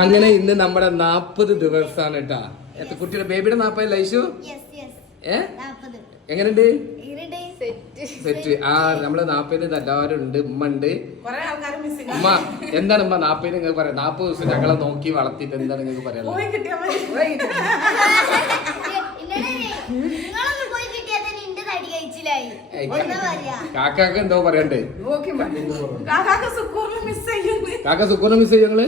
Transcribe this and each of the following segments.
അങ്ങനെ ഇന്ന് നമ്മുടെ 40 ദിവസമാണ് കേട്ടാ. കുട്ടിയുടെ ബേബിയുടെ 40 ലൈഷു എങ്ങനെയുണ്ട്? സെറ്റ്. ആ നമ്മള് 40 എല്ലാവരും ഉണ്ട്. ഉമ്മ ഉണ്ട്. ഉമ്മ എന്താണ് ഉമ്മ 40 നിങ്ങൾക്ക് പറയാം? 40 ദിവസം ഞങ്ങളെ നോക്കി വളർത്തിട്ട് എന്താണ് നിങ്ങൾക്ക് പറയാം? കാക്കാക്ക് എന്തോ പറയണ്ടേ? കാക്ക സുക്കൂറിനെ മിസ് ചെയ്യും ഞങ്ങള്.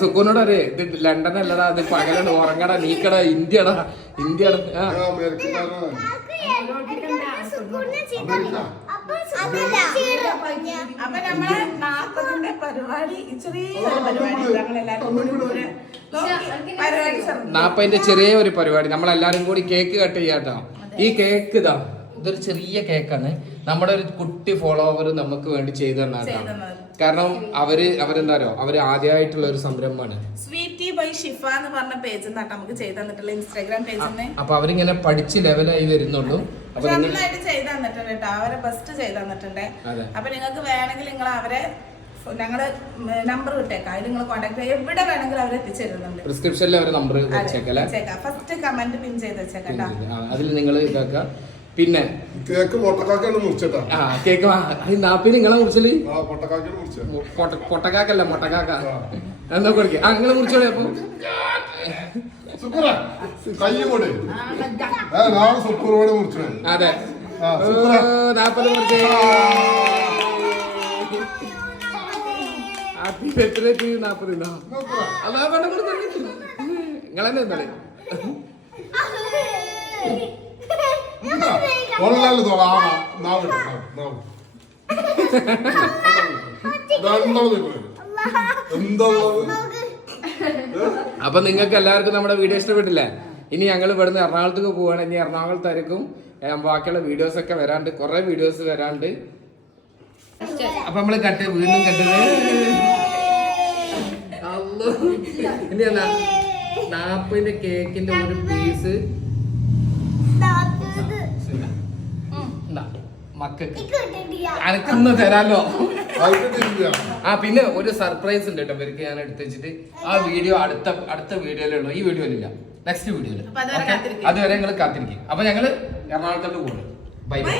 സുക്കൂറിനോട് അറിയേ ഇത് ലണ്ടൻ അല്ലടാ, അത് പകലാണ്, ഉറങ്ങടാ, നീക്കടാ, ഇന്ത്യടാ. അപ്പൊ നമ്മളെ നാപ്പതിന്റെ പരിപാടി ചെറിയ ഒരു പരിപാടി നമ്മളെല്ലാരും കൂടി കേക്ക് കട്ട് ചെയ്യാട്ടോ. ഈ കേക്ക് ഇതൊരു ചെറിയ കേക്കാണ്. നമ്മുടെ ഒരു കുട്ടി ഫോളോവർ നമുക്ക് വേണ്ടി ചെയ്തു തന്നാട്ടോ. കാരണം അവരെന്താരോ അവര് ആദ്യമായിട്ടുള്ള ഒരു സംരംഭമാണ്. സ്വീറ്റി ബൈ ഷിഫ എന്ന് പറഞ്ഞ പേജ് നമുക്ക് ചെയ്തു തന്നിട്ടുള്ള ഇൻസ്റ്റാഗ്രാം പേജിൽ. അപ്പൊ അവരിങ്ങനെ പഠിച്ച് ലെവലായി വരുന്നുള്ളൂ. നന്നായിട്ട് ചെയ്തു തന്നിട്ടുണ്ട് കേട്ടോ. അവരെ ബെസ്റ്റ് ചെയ്തു തന്നിട്ടുണ്ട്. അപ്പൊ നിങ്ങൾക്ക് വേണമെങ്കിൽ നിങ്ങൾ അവരെ ഞങ്ങള് നമ്പർ വിട്ടേക്കാം. അതിൽ നിങ്ങൾ കോൺടാക്ട് ചെയ്യാം. എവിടെ വേണമെങ്കിലും അവർ എത്തിച്ചേരുന്നുണ്ട്. ഡിസ്ക്രിപ്ഷനിൽ അവരെ നമ്പർ വെച്ചേക്കാം. ഫസ്റ്റ് കമന്റ് പിൻ ചെയ്ത് വെച്ചേക്കാം. അതിൽ നിങ്ങൾ ഇതാക്കാം. പിന്നെ കേക്ക് പൊട്ടക്കാക്കാണ് മുറിച്ചേട്ടാ. കേക്ക് 40 നിങ്ങളെ മുറിച്ചല്? പൊട്ടക്കാക്കല്ല, മൊട്ടക്കാക്ക എന്നാ കൊടുക്ക. അങ്ങനെ മുറിച്ചോളെ. അപ്പൊ അതെ 40 മുറിച്ചേ. എത്ര 40 അതാ വേണ്ട കൊടുത്ത നിങ്ങളെന്നെ എന്താ അപ്പൊ നിങ്ങൾക്ക് എല്ലാവർക്കും നമ്മുടെ വീഡിയോ ഇഷ്ടപ്പെട്ടില്ലേ? ഇനി ഞങ്ങൾ ഇവിടുന്ന് എറണാകുളത്തേക്ക് പോവാണ്. ഇനി എറണാകുളത്തായിരിക്കും ബാക്കിയുള്ള വീഡിയോസ് ഒക്കെ വരാണ്ട്, കുറെ വീഡിയോസ് വരാണ്ട്. അപ്പൊ നമ്മള് വീണ്ടും കട്ടത് ഇനി എന്നാ 40 കേക്കിന്റെ ഒരു പീസ് മക്കൾക്ക് അനക്കൊന്ന് തരാലോ. പിന്നെ ഒരു സർപ്രൈസ് ഉണ്ട് കേട്ടോ ഇവർക്ക്. ഞാൻ എടുത്ത് വെച്ചിട്ട് ആ വീഡിയോ അടുത്ത വീഡിയോയിലുള്ളൂ. ഈ വീഡിയോയിലില്ല, നെക്സ്റ്റ് വീഡിയോയില്. അതുവരെ നിങ്ങൾ കാത്തിരിക്കും. അപ്പൊ ഞങ്ങള് എറണാകുളത്തോട്ട് പോകുന്നു. Bye bye.